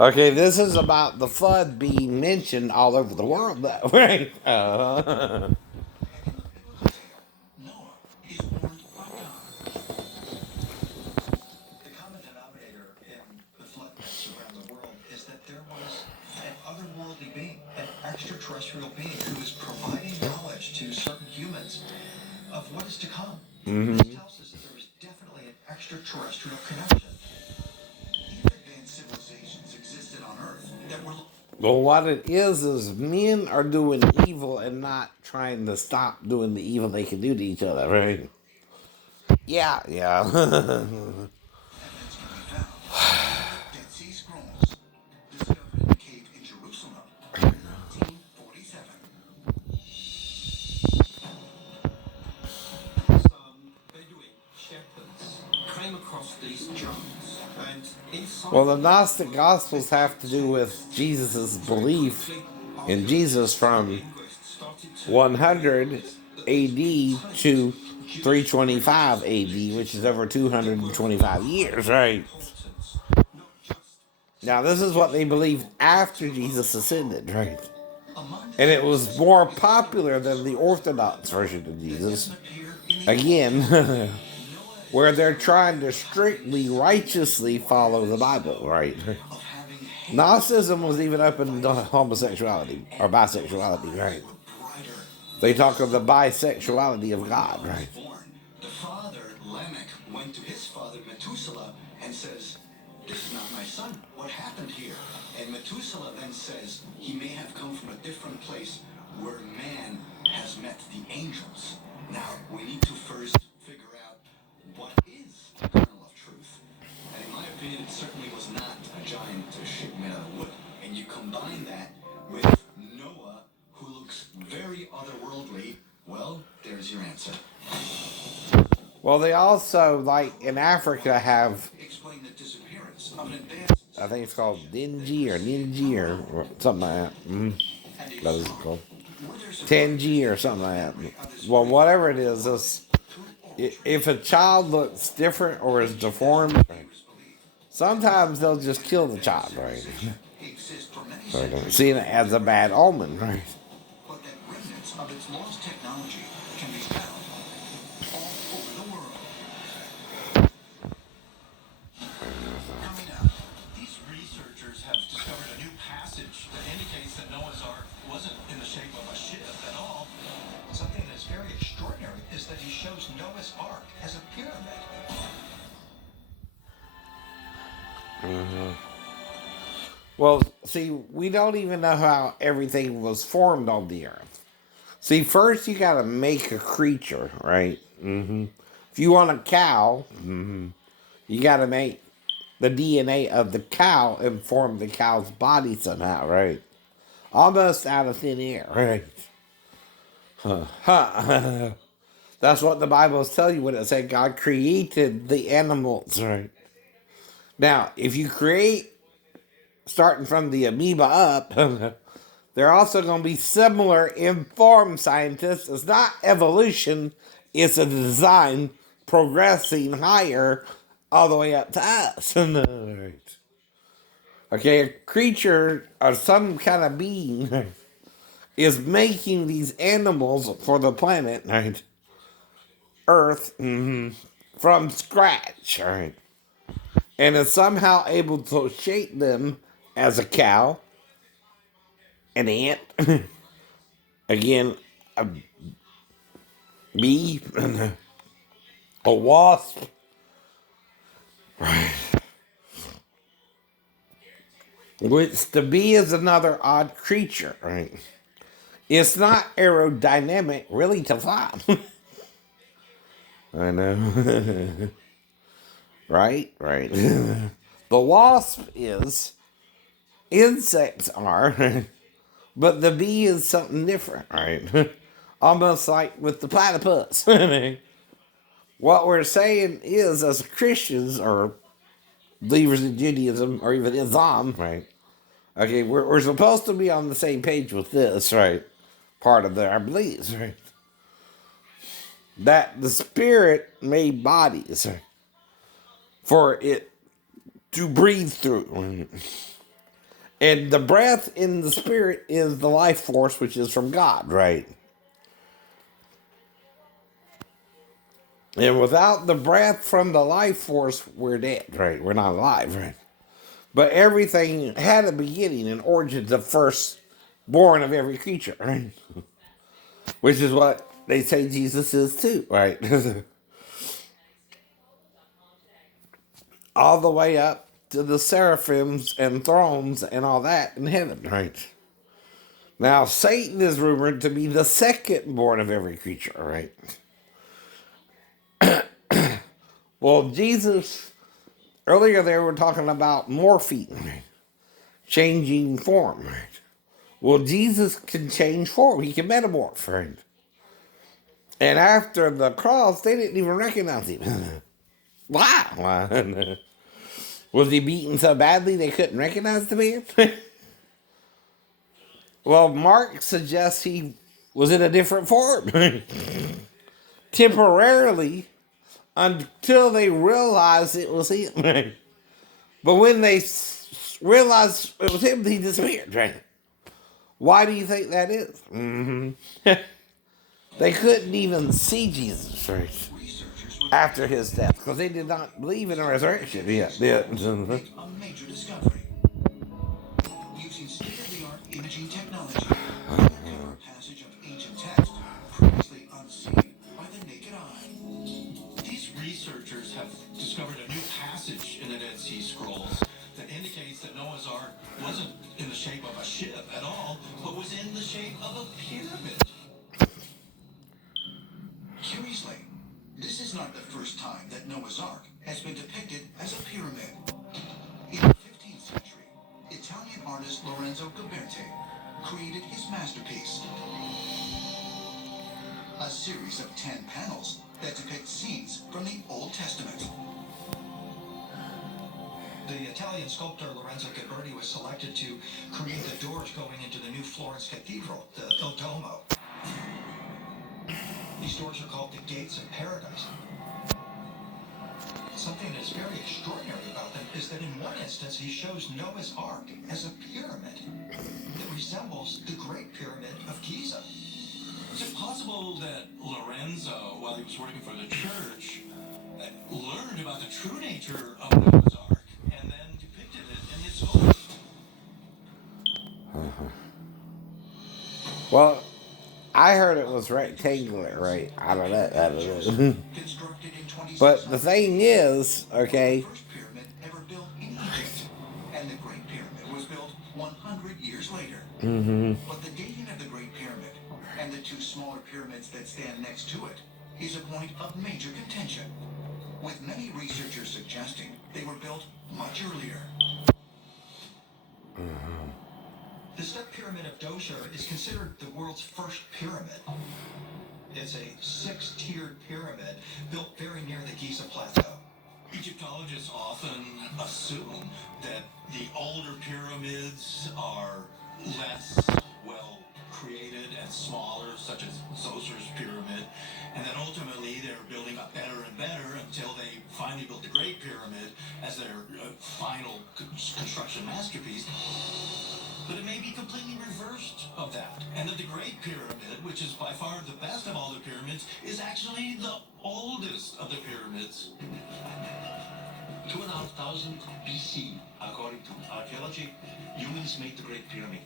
Okay, this is about the flood being mentioned all over the world, though, right? Noah is warned by God. The common denominator in the flood myths around the world is that there was an otherworldly being, an extraterrestrial being who is providing knowledge to certain humans of what is to come. This tells us that there is definitely an extraterrestrial connection. Even advanced civilizations existed on Earth that were. Well, what it is men are doing evil and not trying to stop doing the evil they can do to each other, right? Yeah, yeah. Evidence can be found. Dead Sea Scrolls, discovered in a cave in Jerusalem in 1947. Some Bedouin shepherds came across these charts, and Well, inside the them Gnostic were Gospels have to do with 56 Jesus' texts. Very belief quickly, in Jesus archaeologists and from linguists started to 100 realize that these AD to contained Jewish 325 practices and AD, which is mysticism over that were of 225 years, high right? importance, not just Now, this is what they believed civilizational, but to after the world Jesus as a whole. ascended, right? Among the And it was texts more is a popular story than the described by Orthodox Noah version of that Jesus. doesn't appear in the Old Again, Testament. Noah is where they're described trying to as having strictly, skin righteously whiter follow than the Bible, snow, right? of having hair Gnosticism was whiter even than up in light, homosexuality or and Noah's bisexuality, eyes right? were brighter They than the talk of the sun. Now, bisexuality of when God, Noah is right? born, the father, Lamech, went to his father, Methuselah, and says, "This is not my son. What happened here?" And Methuselah then says, he may have come from a different place where man has met the angels. Now, we need to first figure out what is the kernel of truth. And in my opinion, it certainly was not a giant ship made out of wood. And you combine that with Noah, who looks very otherworldly, well, there's your answer. Well, they also, like in Africa, have, Explain the disappearance of an advanced I think it's called civilization that Dingy or preceded Ninji our own. or something like that. And if That is so, called were there survivors Tenji or that kept something the like memory of that. this Well, great whatever it is, flood to oral if a tradition? child looks different or is Ancient Israel deformed, viewers believe that sometimes Noah they'll just and an kill the advanced child, right? civilization exist for many Right. centuries Seeing it before as the a Great bad Flood. omen, right? But that remnants of its lost technology can be found all over the world. Coming up, these researchers have discovered a new passage that indicates that Noah's Ark wasn't in the shape of a ship at all. Something that's very extraordinary is that he shows Noah's Ark as a pyramid. Well, see, we don't even know how everything was formed on the earth. See, first you got to make a creature, right? If you want a cow, you got to make the DNA of the cow and form the cow's body somehow, right? Almost out of thin air, right? Huh. That's what the Bibles tell you when it said God created the animals, right? Now, if you create starting from the amoeba up, they're also going to be similar in form, scientists. It's not evolution, it's a design progressing higher all the way up to us. Right. Okay, a creature or some kind of being is making these animals for the planet, right? Earth, from scratch, right? And is somehow able to shape them as a cow, an ant, again, a bee, a wasp, which the bee is another odd creature, right? It's not aerodynamic really to fly. I know. Right, right. The wasp is, insects are, but the bee is something different, right? Almost like with the platypus. What we're saying is, as Christians or believers in Judaism or even Islam, right? Okay, we're supposed to be on the same page with this, right? Part of our beliefs, right? That the spirit made bodies, right? For it to breathe through. Right? And the breath in the spirit is the life force, which is from God, right? And without the breath from the life force, we're dead, right? We're not alive, right? But everything had a beginning, an origin, the first born of every creature, right? Which is what they say Jesus is too, right? All the way up to the seraphims and thrones and all that in heaven, right? Now, Satan is rumored to be the second born of every creature, right? Well, Jesus, earlier they were talking about morphine, right? Changing form, right? Well, Jesus can change form. He can metamorph, right? And after the cross, they didn't even recognize him. Why? Was he beaten so badly they couldn't recognize the man? Well, Mark suggests he was in a different form temporarily until they realized it was him. But when they realized it was him, he disappeared. Right? Why do you think that is? They couldn't even see Jesus right after his death because they did not believe in a resurrection. Yeah. A major discovery. Using state-of-the-art imaging technology, they uncover a passage of ancient text previously unseen by the naked eye. These researchers have discovered a new passage in the Dead Sea Scrolls that indicates that Noah's Ark wasn't in the shape of a ship at all, but was in the shape of a pyramid. Curiously, this is not the first time that Noah's Ark has been depicted as a pyramid. In the 15th century, Italian artist Lorenzo Ghiberti created his masterpiece, a series of 10 panels that depict scenes from the Old Testament. The Italian sculptor Lorenzo Ghiberti was selected to create the doors going into the new Florence Cathedral, the Il Duomo. These doors are called the Gates of Paradise. Something that's very extraordinary about them is that in one instance he shows Noah's Ark as a pyramid that resembles the Great Pyramid of Giza. Is it possible that Lorenzo, while he was working for the church, learned about the true nature of Noah's Ark and then depicted it in his sculpture? Well, I heard it was rectangular, right? I don't know. Constructed in 2600. But the thing is, okay, The first pyramid ever built in Egypt, and the Great Pyramid was built 100 years later. But the dating of the Great Pyramid and the two smaller pyramids that stand next to it is a point of major contention, with many researchers suggesting they were built much earlier. The step pyramid of Djoser is considered the world's first pyramid. It's a 6-tiered pyramid built very near the Giza Plateau. Egyptologists often assume that the older pyramids are less well created and smaller, such as Djoser's pyramid, and then ultimately they're building up better and better until they finally built the Great Pyramid as their final construction masterpiece. But it may be completely reversed of that, and that the Great Pyramid, which is by far the best of all the pyramids, is actually the oldest of the pyramids. 2,500 BC, according to archaeology, humans made the Great Pyramid.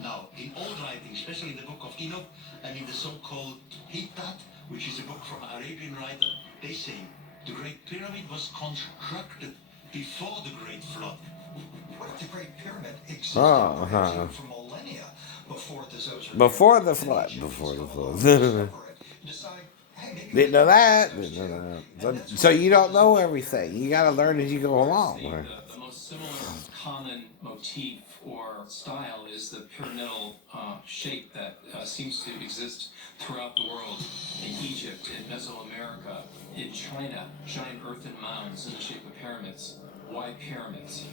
Now, in old writings, especially in the Book of Enoch and in the so-called Hittat, which is a book from an Arabian writer, they say the Great Pyramid was constructed before the Great Flood. What if the Great Pyramid existed for millennia before the Djoser? before the flood, didn't know that. So you don't know everything. You got to learn as you go along. Right? The most similar common motif or style is the pyramidal shape that seems to exist throughout the world. In Egypt, in Mesoamerica, in China, giant earthen mounds in the shape of pyramids. Why pyramids?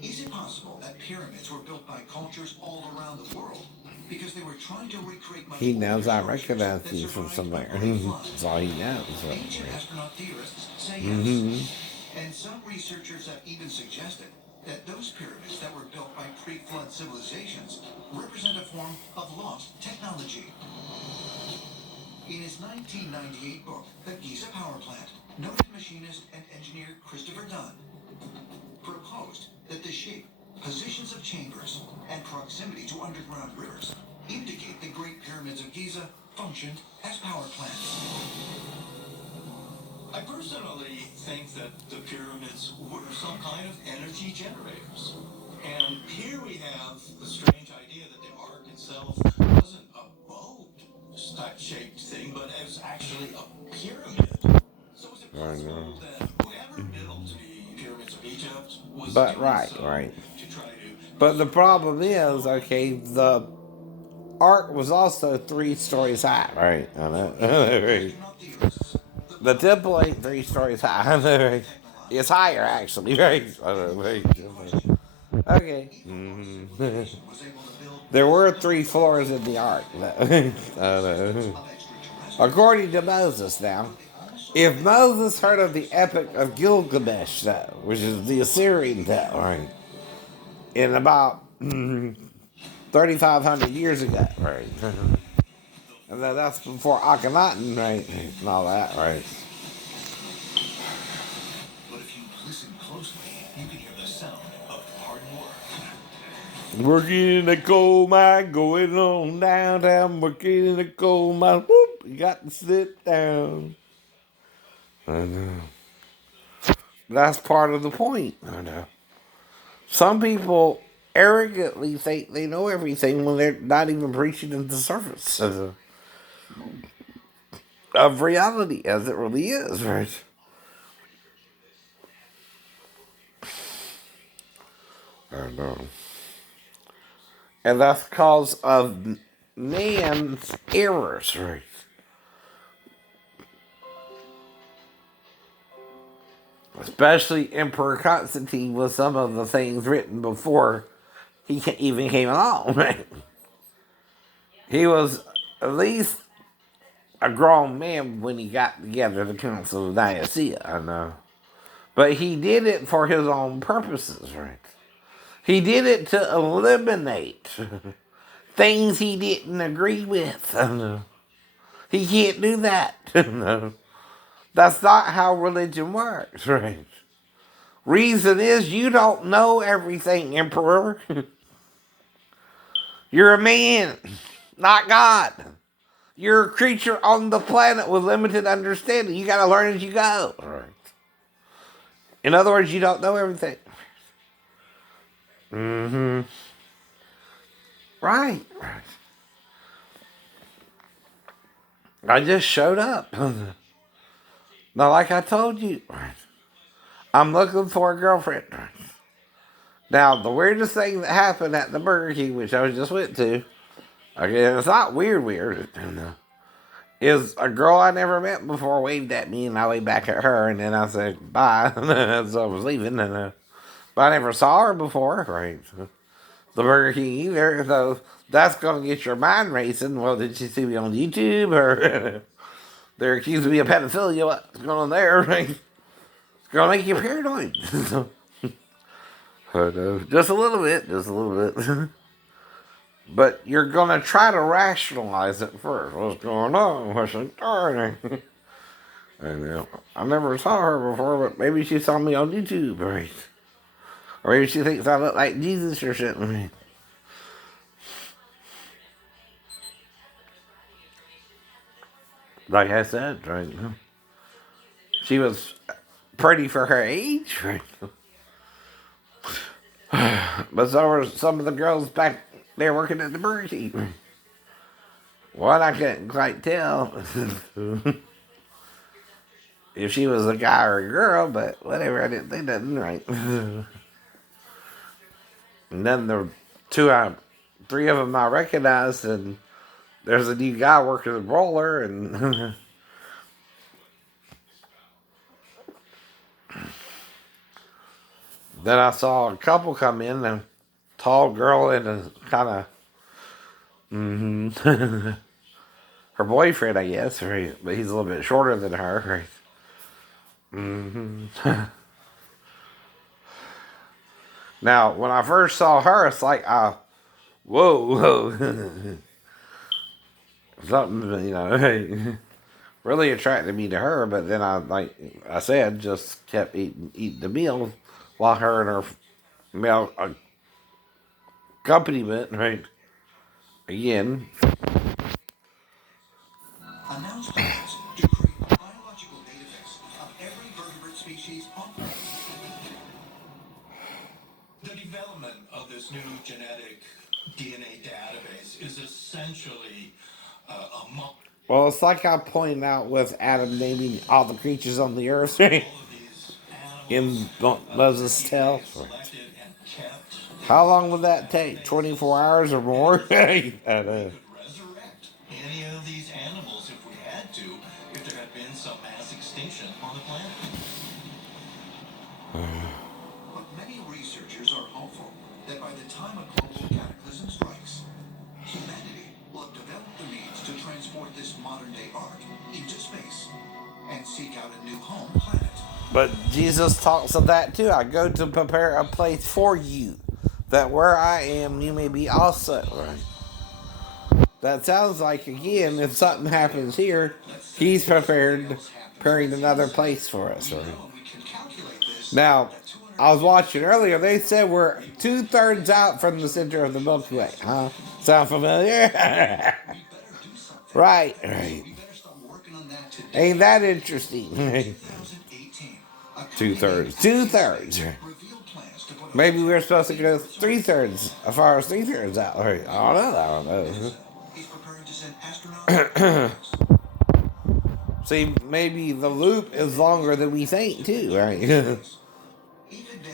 Is it possible that pyramids were built by cultures all around the world because they were trying to recreate much He knows I older structures recognize that you from survived somewhere. the Great Flood? That's all he knows. Ancient astronaut theorists say yes. And some researchers have even suggested that those pyramids that were built by flood civilizations represent a form of lost technology. In his 1998 book, The Giza Power Plant, noted machinist and engineer Christopher Dunn proposed that the shape, positions of chambers, and proximity to underground rivers indicate the Great Pyramids of Giza functioned as power plants. I personally think that the pyramids were some kind of energy generators. And here we have the strange idea that the ark itself wasn't a boat-shaped thing, but it was actually a pyramid. So is it I know. possible that whoever built the pyramids of Egypt was But doing right, so right. to try to But the preserve problem this is, knowledge? okay, the ark was also 3 stories high, right? I know. Right. Astronaut theorists, the The power temple ain't plant 3 stories high. Right. It's technological higher, advancement actually, right? I know, raises right. the question. Okay. If a lost civilization was able to build There this were kind of 3 floors in the ark. technology I the existence know. of extraterrestrials, According to Moses now. could they also If have Moses heard of the layers Epic of of organic Gilgamesh, technology though, which is the that might Assyrian be tale, beyond right, in about 3,500 years ago, right? And that's before Akhenaten, right? And all that, right? but if you listen closely, you can hear the sound of hard work. Working in the coal mine, going on downtown, working in the coal mine. Whoop, you got to sit down. I know. That's part of the point. I know. Some people arrogantly think they know everything when they're not even reaching to the surface of reality as it really is, right? I know. And that's because of man's errors, right? Especially Emperor Constantine with some of the things written before he even came along, right? He was at least a grown man when he got together the Council of Nicaea, I know. But he did it for his own purposes, right? He did it to eliminate things he didn't agree with. I know. He can't do that. No. That's not how religion works, right? Reason is you don't know everything, Emperor. You're a man, not God. You're a creature on the planet with limited understanding. You gotta learn as you go. Right. In other words, you don't know everything. Mm-hmm. Right. Right. I just showed up. Now, like I told you, I'm looking for a girlfriend. Now, the weirdest thing that happened at the Burger King, which I just went to, again, it's not weird, is a girl I never met before waved at me, and I waved back at her, and then I said bye, as I was leaving, but I never saw her before, right? The Burger King either, so that's going to get your mind racing. Well, did she see me on YouTube, or they're accusing me of pedophilia? What's going on there, right? It's going to make you paranoid. Just a little bit, just a little bit. But you're gonna try to rationalize it first. What's going on? What's starting? And I never saw her before, but maybe she saw me on YouTube, right? Or maybe she thinks I look like Jesus or something. Like I said, right? She was pretty for her age, right? But so were some of the girls back there working at the Burger King. One I couldn't quite tell if she was a guy or a girl, but whatever, I didn't think nothing, right? And then the three of them I recognized, and there's a new guy working the roller, and then I saw a couple come in, a tall girl and a kind of her boyfriend, I guess, right? But he's a little bit shorter than her, right? Now, when I first saw her, it's like, whoa, whoa. Something, really attracted me to her. But then like I said, just kept eating the meal while her and her male accompaniment, right? Again, Announced plans to create a biological database of every vertebrate species on Earth. The development of this new genetic DNA database is essentially a well, it's like I pointed out with Adam naming all the creatures on the earth, right? all of these In animals that Moses' he may tale. have selected and kept. How long would that take? 24 hours or more? We could resurrect any of these animals if we had to, if there had been some mass extinction on the planet. But many researchers are hopeful that by the time a global cataclysm strikes, humanity will have developed the means to transport this modern-day art into space and seek out a new home planet. But Jesus talks of that too. I go to prepare a place for you, that where I am, you may be also. Right. That sounds like, again, if something happens here, he's preparing another place for us. Right. Now, I was watching earlier. They said we're 2/3 out from the center of the Milky Way. Huh? Sound familiar? Right. Right. Ain't that interesting? 2/3. 2/3. Maybe we're supposed to go 3/3 as far as 3/3 out. Right. I don't know. See, maybe the loop is longer than we think, too, right?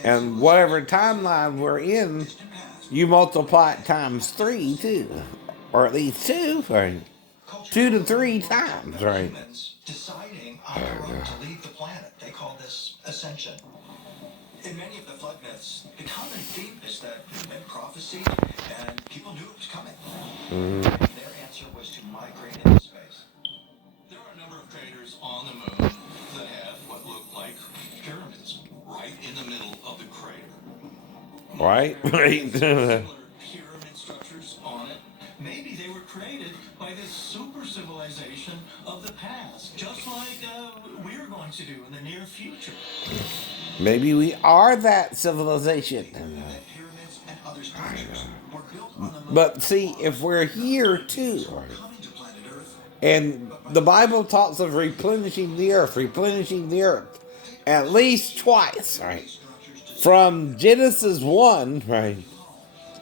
And whatever timeline we're in, you multiply it times 3, too. Or at least 2, right? 2 to 3 times, right? Deciding on their own to leave the planet. They call this ascension. In many of the flood myths, the common theme is that it had been prophesied and people knew it was coming. Their answer was to migrate into space. There are a number of craters on the moon that have what look like pyramids right in the middle of the crater. Right? Right. Similar pyramid structures on it. Maybe they were created by this super civilization of the past, just like we're going to do in the near future. Maybe we are that civilization. But see, if we're here too, and the Bible talks of replenishing the earth, at least twice, right? From Genesis 1, right,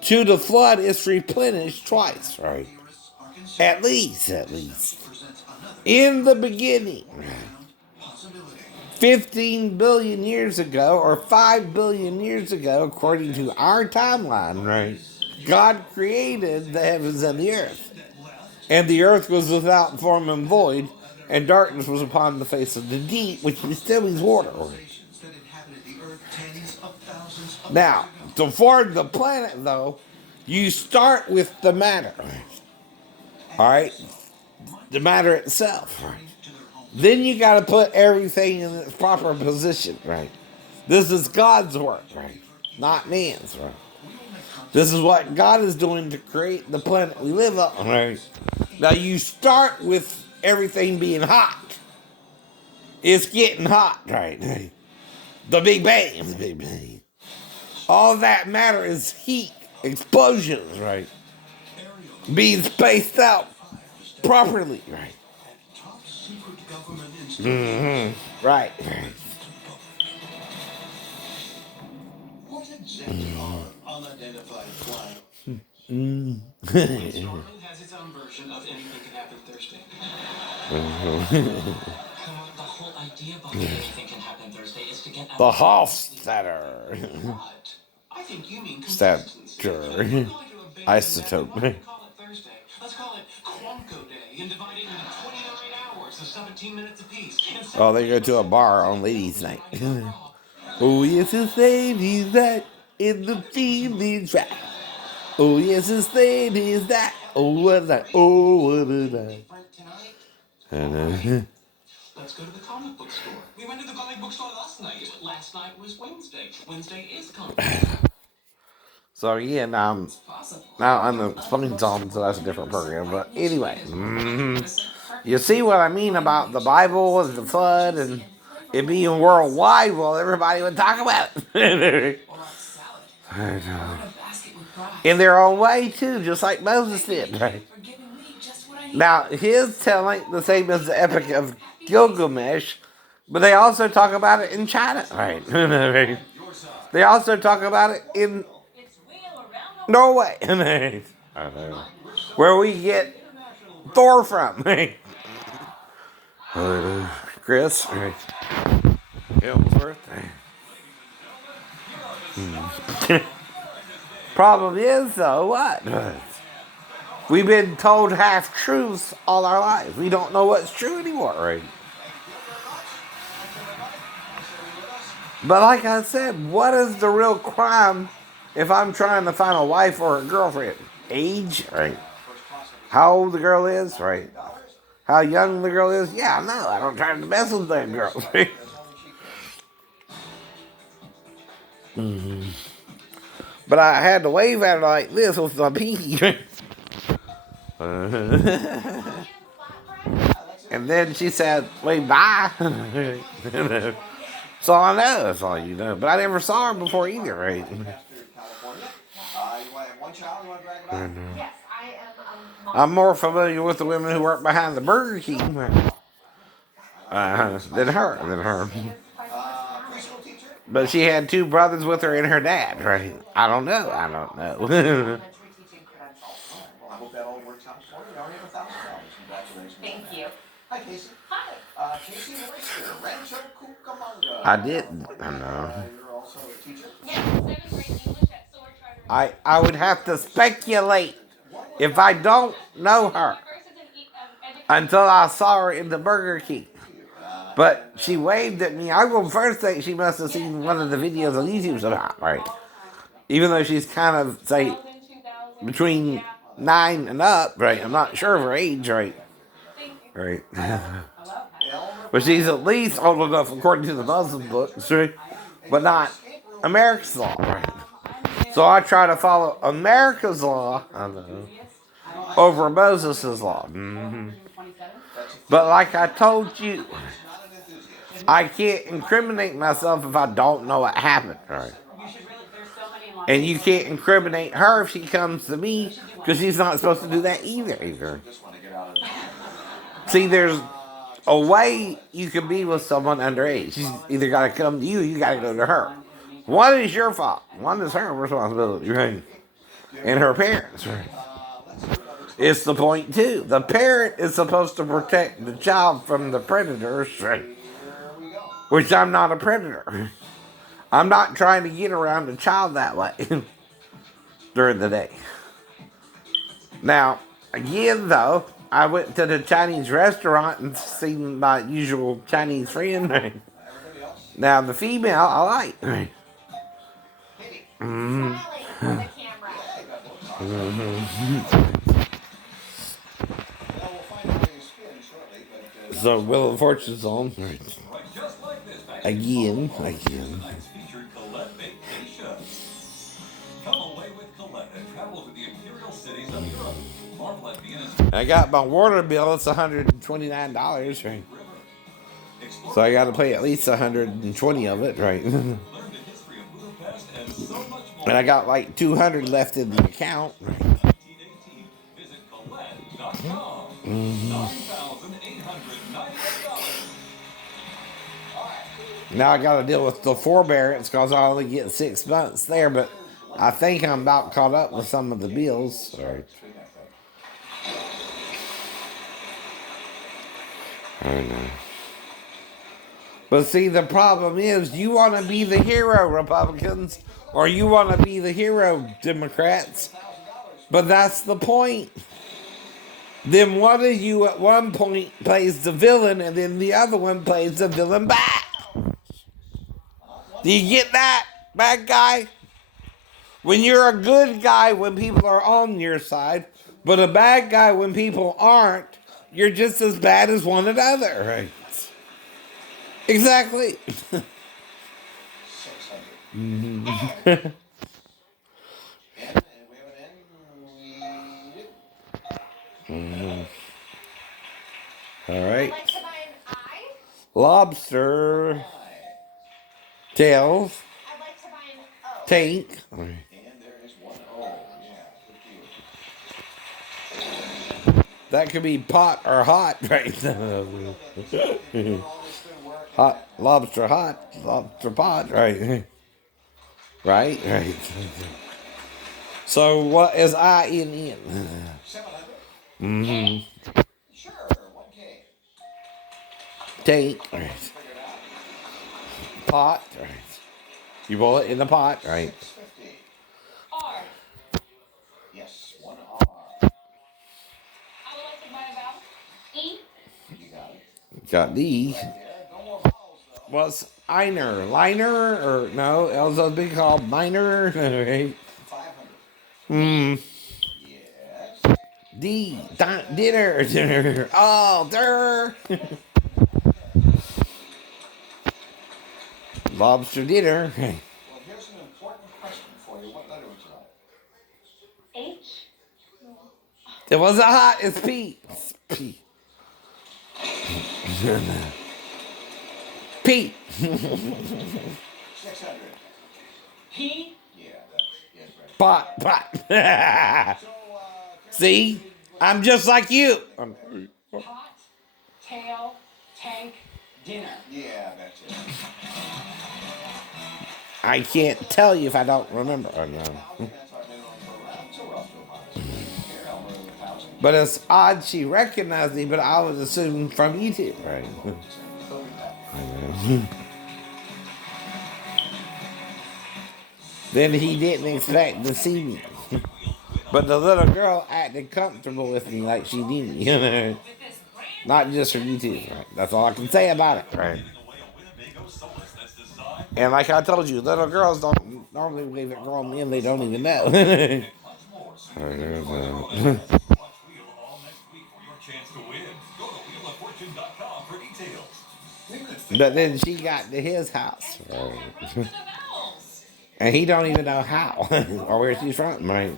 to the flood, it's replenished twice, right? At least. In the beginning, 15 billion years ago, or 5 billion years ago, according to our timeline, right? God created the heavens and the earth. And the earth was without form and void, and darkness was upon the face of the deep, which still means water. Now, to form the planet, though, you start with the matter. All right? The matter itself. Right? Then you got to put everything in its proper position, right? This is God's work, right? Not man's, right? This is what God is doing to create the planet we live on, right? Now you start with everything being hot. It's getting hot, right? The Big Bang. All that matter is heat, explosions, right? Being spaced out properly, right? Mm-hmm. Right. What exactly are unidentified flying? Norman has its own version of anything can happen Thursday. The whole idea behind anything can happen Thursday is to get out The of Hofstadter. But I think you mean consistency. Stature. We're going to abandon that. Isotope. Why don't we call it Thursday? Let's call it Quanco Day and divide it into 29 hours of 17 minutes apiece. Oh, they go to a bar on ladies' night. Oh, yes, it's ladies' night in the feelings right. Oh, yes, it's ladies' night. Oh, what a night. Oh, what a night. Let's go to the comic book store. We went to the comic book store last night. Last night was Wednesday. Wednesday is comic book. So yeah, now I'm explaining something, so that's a different program. But anyway, you see what I mean about the Bible and the flood and it being worldwide? Well, everybody would talk about it in their own way too, just like Moses did. Right? Now his telling the same as the Epic of Gilgamesh, but they also talk about it in China, right? They also talk about it in Norway, where we get Thor from. Chris, Hemsworth. Problem is, though, what? We've been told half truths all our lives. We don't know what's true anymore, right? But like I said, what is the real crime if I'm trying to find a wife or a girlfriend? Age, right? How old the girl is, right? How young the girl is? Yeah, no, I don't try to mess with that girl. Right? But I had to wave at her like this with my pinky. And then she said, wait, bye. So I know that's all you know. But I never saw her before either, right? I'm more familiar with the women who work behind the Burger King than her. But she had two brothers with her and her dad, right? I don't know. I hope that all works out for you. You already have $1,000. Congratulations. Thank you. Hi, Casey. Hi. Casey Lobster, Rancho Cucamonga. I didn't. I know. You're also a teacher? Yes, 7th grade English at Solar Charter. I would have to speculate if I don't know her until I saw her in the Burger King. But she waved at me. I will first think she must have seen one of the videos on YouTube somehow, right? Even though she's kind of, say, between 9 and up, right? I'm not sure of her age, right? Right. But she's at least old enough, according to the Muslim books, right? But not America's law, right? So I try to follow America's law over Moses' law. But like I told you, I can't incriminate myself if I don't know what happened, right? And you can't incriminate her if she comes to me, because she's not supposed to do that either. See, there's a way you can be with someone underage. She's either got to come to you or you got to go to her. One is your fault. One is her responsibility, right? And her parents, right? It's the point, too. The parent is supposed to protect the child from the predators, right? Which I'm not a predator. I'm not trying to get around the child that way during the day. Now, again, though, I went to the Chinese restaurant and seen my usual Chinese friend. Right? Now, the female, I like. Right? So, Wheel of Fortune's on. Right. Again. I got my water bill. It's $129, right? So I got to pay at least 120 of it, right? And I got like 200 left in the account. Right? Now I got to deal with the forbearance because I only get 6 months there, but I think I'm about caught up with some of the bills. Right. I know. But see, the problem is you want to be the hero, Republicans, or you want to be the hero, Democrats. But that's the point. Then one of you at one point plays the villain, and then the other one plays the villain back. Do you get that, bad guy? When you're a good guy when people are on your side, but a bad guy when people aren't, you're just as bad as one another, right? Exactly. All I'd right. like to buy an eye. Lobster. Tails. I'd like to buy an O. Tank. And there is one O. Yeah, good deal. That could be pot or hot, right? Doing all this good work. Hot lobster, hot lobster pot, right? Right, right. So what is INN? 700. Mm-hmm. Sure, 1K. Tank, right? Figured out. Pot, right? You boil it in the pot, right? 650. R. Yes, one R. I would like to buy a vowel. E. You got it. Got D. Right there. No more vowels, though. What's Einer? Liner? Or no, it was a big called minor, right? 500. Hmm. Yes. D. Dinner. Dinner. Oh, there. Lobster dinner. Well, here's an important question for you. What letter would you like? H. It wasn't hot. It's P. It's P. P. 600. P. Yeah, that's yes, right. Pot. Pot. So, See? I'm just like you. Pot, tail, tank, dinner. yeah, that's it. I can't tell you if I don't remember. Oh, no. That's why I've been on for a round. So we're off to a positive. Here, Elmer with 1,000. But it's odd she recognized me, but I was assuming from YouTube. Right. Cody that. Then he didn't expect to see me. But the little girl acted comfortable with me like she knew me. You know? Not just from YouTube. Right? That's all I can say about it. Right. And like I told you, little girls don't normally wave at grown men they don't even know. But then she got to his house. Right? The vowels. And he don't even know how or where she's from, right?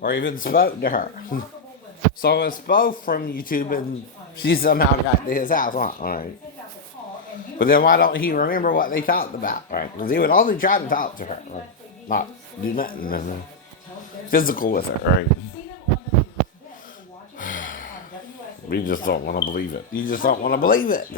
Or even spoke to her. So it's both from YouTube and she somehow got to his house, huh? All right. But then why don't he remember what they talked about, right? Because he would only try to talk to her, right? Not do nothing physical with her, right? We just don't want to believe it. You just don't want to believe it.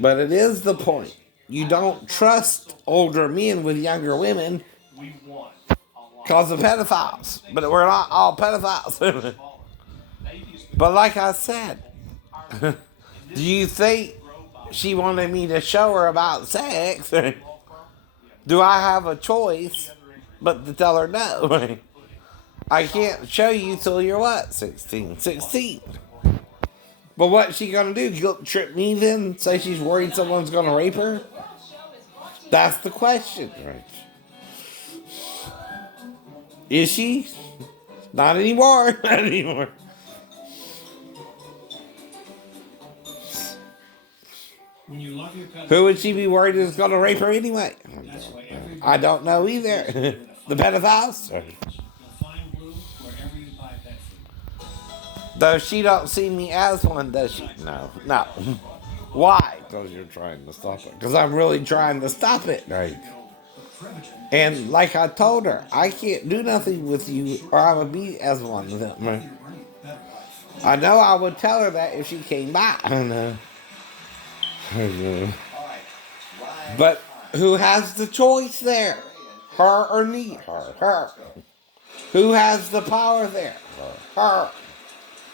But it is the point. You don't trust older men with younger women We won. because of pedophiles. But we're not all pedophiles. But like I said, do you think she wanted me to show her about sex? Do I have a choice but to tell her no? I can't show you till you're what? 16. 16. But what's she gonna do? Guilt trip me then? Say she's worried someone's gonna rape her? That's the question, right? Is she? Not anymore. Not anymore. When you love your pet, Who would she be worried is gonna rape her anyway? that's why every I don't know either. The pedophiles? you'll find blue wherever you buy pet food. Though she don't see me as one, does she? No. No. Why? Because you're trying to stop it. Because I'm really trying to stop it, right? And like I told her, I can't do nothing with you or I would be as one of them, right? I know I would tell her that if she came by. I don't know. All right. But who has the choice there? Her or me? Her. Her. Who has the power there? Her.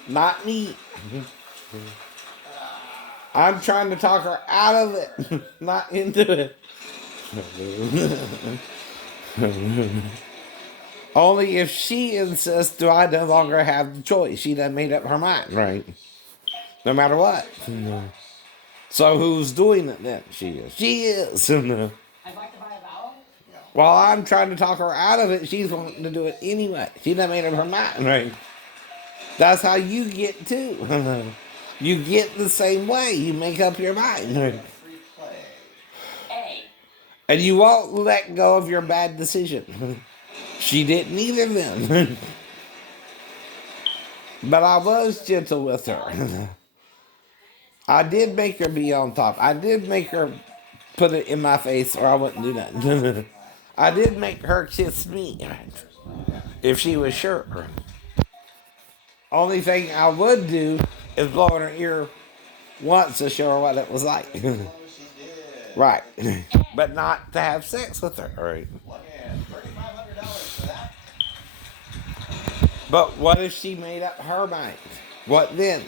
Not me. I'm trying to talk her out of it, not into it. Only if she insists do I no longer have the choice. She done made up her mind, right? No matter what. So who's doing it then? She is. She is. I'd like to buy a vowel. While I'm trying to talk her out of it, she's wanting to do it anyway. She done made up her mind, right? That's how you get too. You get the same way. You make up your mind. Right? Free play. A. And you won't let go of your bad decision. She didn't either then. But I was gentle with her. I did make her be on top. I did make her put it in my face or I wouldn't do nothing. I did make her kiss me if she was sure. Only thing I would do is blow in her ear once to show her what it was like. Right. But not to have sex with her. Right. But what if she made up her mind? What then?